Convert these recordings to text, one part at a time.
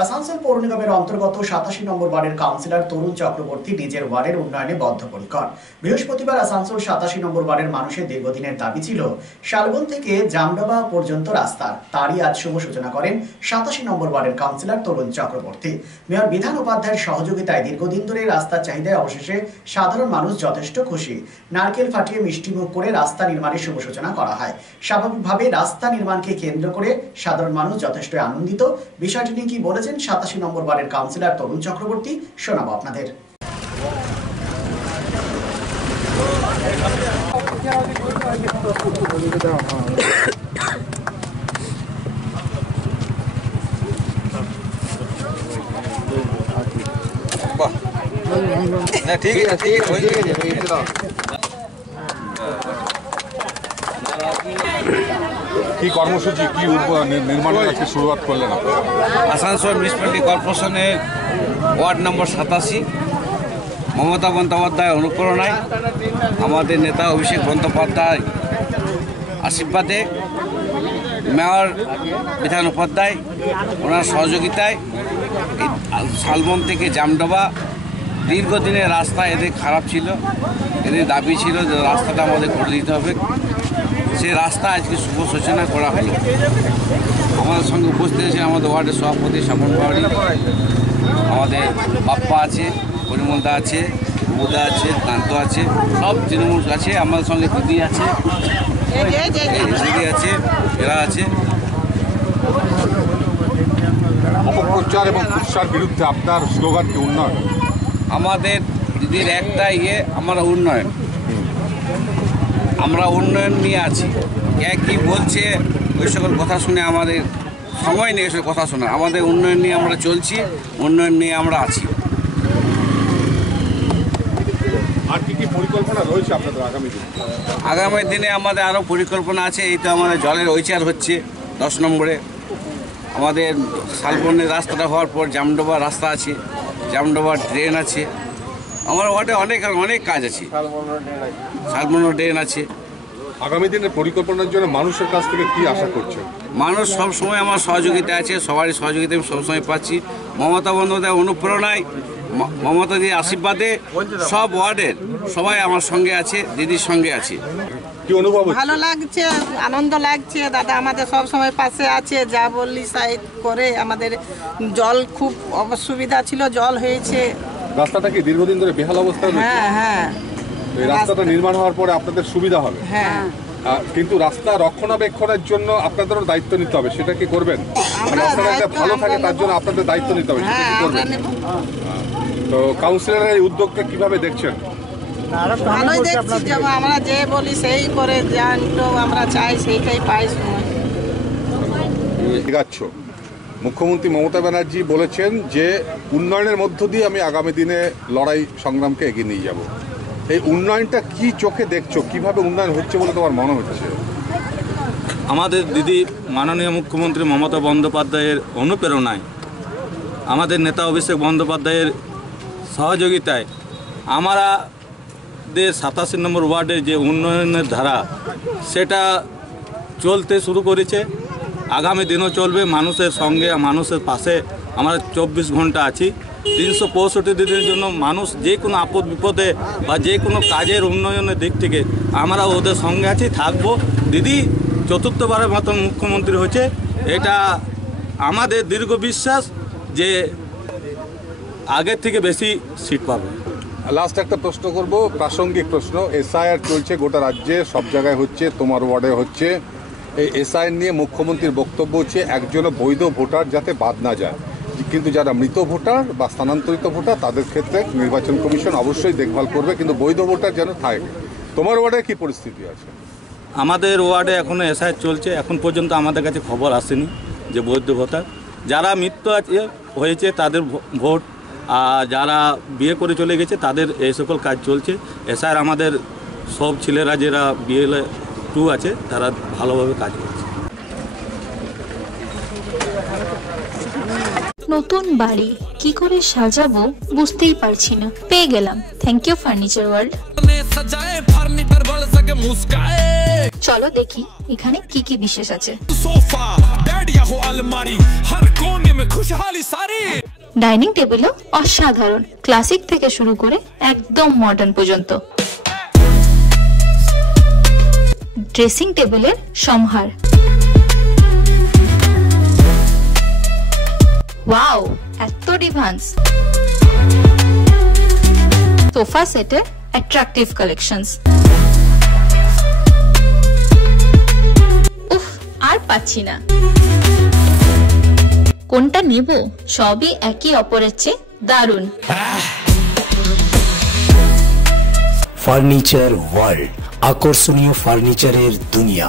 আসানসোল পৌর নিগমের অন্তর্গত 87 নম্বর ওয়ার্ডের কাউন্সিলর তরুণ চক্রবর্তী নিজের ওয়ার্ডের উন্নয়নে বদ্ধপরিকর। বৃহস্পতিবার আসানসোল 87 নম্বর ওয়ার্ডের মানুষের দীর্ঘদিনের দাবি ছিল শালবন থেকে জামডাবা পর্যন্ত রাস্তার। তারই আজ শুভ সূচনা করেন 87 নম্বর ওয়ার্ডের কাউন্সিলর তরুণ চক্রবর্তী। মেয়র বিধান উপাধ্যায়ের সহযোগিতায় দীর্ঘদিন ধরে রাস্তার চাহিদায় অবশেষে সাধারণ মানুষ যথেষ্ট খুশি। নারকেল ফাটিয়ে মিষ্টিমুখ করে রাস্তা নির্মাণের শুভ সূচনা করা হয়। স্বাভাবিকভাবে রাস্তা নির্মাণকে কেন্দ্র করে সাধারণ মানুষ যথেষ্ট আনন্দিত। বিষয়টি নিয়ে কি বলেছেন 87 নম্বর ওয়ার্ডের কাউন্সিলর তরুণ চক্রবর্তী, শোনাবো আপনাদের। ঠিক আছে কি কর্মসূচি কি নির্মাণের আজকে শুরুয়াত করলেন? আসানসোল মিউনিসিপ্যালিটি কর্পোরেশনের ওয়ার্ড নম্বর 87 মমতা বন্দ্যোপাধ্যায় অনুপ্রেরণায় আমাদের নেতা অভিষেক বন্দ্যোপাধ্যায় আশীর্বাদে মেয়র বিধান উপাধ্যায় ওনার সহযোগিতায় শালবন থেকে জামডাবা দীর্ঘদিনের রাস্তা এদের খারাপ ছিল, এদের দাবি ছিল যে রাস্তাটা আমাদের করে দিতে হবে। সেই রাস্তা আজকে শুভ সূচনা করা হলো। আমাদের সঙ্গে উপস্থিত আছেন আমাদের ওয়ার্ডের সভাপতি স্বপন পাহাড়ি, আমাদের বাপ্পা আছে, পরিমলদা আছে, বুদা আছে, কান্ত আছে, সব তৃণমূল আছে। আমাদের সঙ্গে দিদি আছে, দিদি আছে, এরা আছে। অপপ্রচার এবং কুৎসার বিরুদ্ধে আপনার স্লোগান কি? উন্নয়ন। আমাদের দিদির একটা আমরা উন্নয়ন, আমরা উন্নয়ন নিয়ে আছি। কে কী বলছে ওই সকল কথা শুনে আমাদের সময় নেই, ওইসব কথা শোনা। আমাদের উন্নয়ন নিয়ে আমরা চলছি, উন্নয়ন নিয়ে আমরা আছি। আর কি কি পরিকল্পনা রয়েছে আপনাদের আগামী দিনে? আগামী দিনে আমাদের আরও পরিকল্পনা আছে। এই তো আমাদের জলের ওইচার হচ্ছে 10 নম্বরে। আমাদের শালবনের রাস্তাটা হওয়ার পর জামডাবা রাস্তা আছে, জামডাবা ড্রেন আছে। আমার ওয়ার্ডে অনেক কাজ আছে, শালবনের ড্রেন আছে। আগামী দিনের পরিকল্পনার জন্য মানুষের কাছ থেকে কি আশা করছেন? মানুষ সবসময় আমার সহযোগিতা আছে, সবারই সহযোগিতা আমি সবসময় পাচ্ছি। মমতা বন্দ্যোপাধ্যায় অনুপ্রেরণায়, মমতা দিদির আশীর্বাদে সব ওয়ার্ডের সবাই আমার সঙ্গে আছে, দিদির সঙ্গে আছে। কি অনুভব? ভালো লাগছে, আনন্দ লাগছে। দাদা আমাদের সব সময় পাশে আছে, যা বললি সাইড করে। আমাদের জল খুব অসুবিধা ছিল, জল হয়েছে। রাস্তাটা কি দীর্ঘদিন ধরে বেহাল অবস্থা? হ্যাঁ, এই রাস্তাটা নির্মাণ হওয়ার পরে আপনাদের সুবিধা হবে। হ্যাঁ, কিন্তু রাস্তা রক্ষণাবেক্ষণের জন্য আপনাদেরও দায়িত্ব নিতে হবে, সেটা কি করবেন? রাস্তাটা যাতে ভালো থাকে তার জন্য আপনাদের দায়িত্ব নিতে হবে, সেটা কি করবেন? তো কাউন্সিলরের এই উদ্যোগকে কিভাবে দেখছেন? ভালোই দেখছি। যেমন আমরা যে বলি সেই করে, জানতো আমরা চাই সেইটাই পাই। মুখ্যমন্ত্রী মমতা ব্যানার্জি বলেছেন যে উন্নয়নের মধ্য দিয়ে আমি আগামী দিনে লড়াই সংগ্রামকে এগিয়ে নিয়ে যাব। এই উন্নয়নটা কি চোখে দেখছো? কিভাবে উন্নয়ন হচ্ছে বলে তোমার মনে হচ্ছে? আমাদের দিদি মাননীয় মুখ্যমন্ত্রী মমতা বন্দ্যোপাধ্যায়ের অনুপ্রেরণায়, আমাদের নেতা অভিষেক বন্দ্যোপাধ্যায়ের সহযোগিতায় আমাদের 87 নম্বর ওয়ার্ডের যে উন্নয়নের ধারা সেটা চলতে শুরু করেছে। আগামী দিনও চলবে। মানুষের সঙ্গে, মানুষের পাশে আমরা 24 ঘন্টা আছি। 365 দিনের জন্য মানুষ যে কোনো আপদ বিপদে বা যে কোনো কাজের উন্নয়নের দিক থেকে আমরা ওদের সঙ্গে আছি, থাকবো। দিদি চতুর্থবারের মতন মুখ্যমন্ত্রী হয়েছে, এটা আমাদের দীর্ঘ বিশ্বাস যে আগের থেকে বেশি সিট পাবে। লাস্ট একটা প্রশ্ন করব, প্রাসঙ্গিক প্রশ্ন। এসআইআর চলছে গোটা রাজ্যে, সব জায়গায় হচ্ছে, তোমার ওয়ার্ডে হচ্ছে। এই এসআইআর নিয়ে মুখ্যমন্ত্রীর বক্তব্য হচ্ছে একজনও বৈধ ভোটার যাতে বাদ না যায়, কিন্তু যারা মৃত ভোটার বা স্থানান্তরিত ভোটার তাদের ক্ষেত্রে নির্বাচন কমিশন অবশ্যই দেখভাল করবে, কিন্তু বৈধ ভোটার যেন থাকে। তোমার ওয়ার্ডে কি পরিস্থিতি আছে? আমাদের ওয়ার্ডে এখনও এসআইআর চলছে। এখন পর্যন্ত আমাদের কাছে খবর আসেনি যে বৈধ ভোটার। যারা মৃত্যু হয়েছে তাদের ভোট, আর যারা বিয়ে করে চলে গেছে তাদের এই সকল কাজ চলছে। এসআইআর আমাদের সব ছেলেরা যারা BL2 আছে তারা ভালোভাবে কাজ করছে। নতুন বাড়ি কি করে সাজাবো বুঝতেই পারছি না। পেয়ে গেলাম, থ্যাংক ইউ ফার্নিচার ওয়ার্ল্ড। চলো দেখি এখানে কি কি বিশেষ আছে। ডাইনিং টেবিলও অসাধারণ, ক্লাসিক থেকে শুরু করে একদম মডার্ন পর্যন্ত। ড্রেসিং টেবিলের সম্ভার, ওয়াও এত ডিভান্স। সোফা সেটের অ্যাট্রাকটিভ কালেকশনস, উফ আর পাচ্ছি না, কোনটা নেব? সবই একই অপরের চেয়ে দারুণ। ফার্নিচার ওয়ার্ল্ড, আকর্ষণীয় ফার্নিচারের দুনিয়া।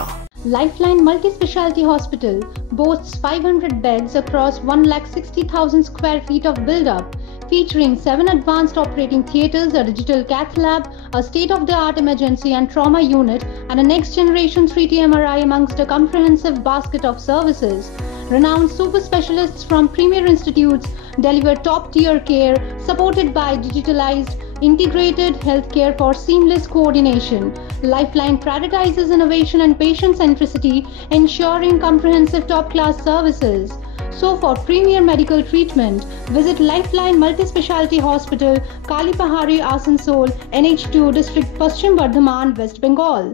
Lifeline Multi-Specialty Hospital boasts 500 beds across 1,60,000 square feet of build-up, featuring 7 advanced operating theatres, a digital cath lab, a state-of-the-art emergency and trauma unit, and a next-generation 3D MRI amongst a comprehensive basket of services. Renowned super specialists from premier institutes deliver top-tier care, supported by digitalized, integrated healthcare for seamless coordination. Lifeline prioritizes innovation and patient centricity, ensuring comprehensive top-class services. So for premier medical treatment, visit Lifeline Multi-Specialty Hospital, Kalipahari, Asansol, NH2 District, Paschim Bardhaman, West Bengal.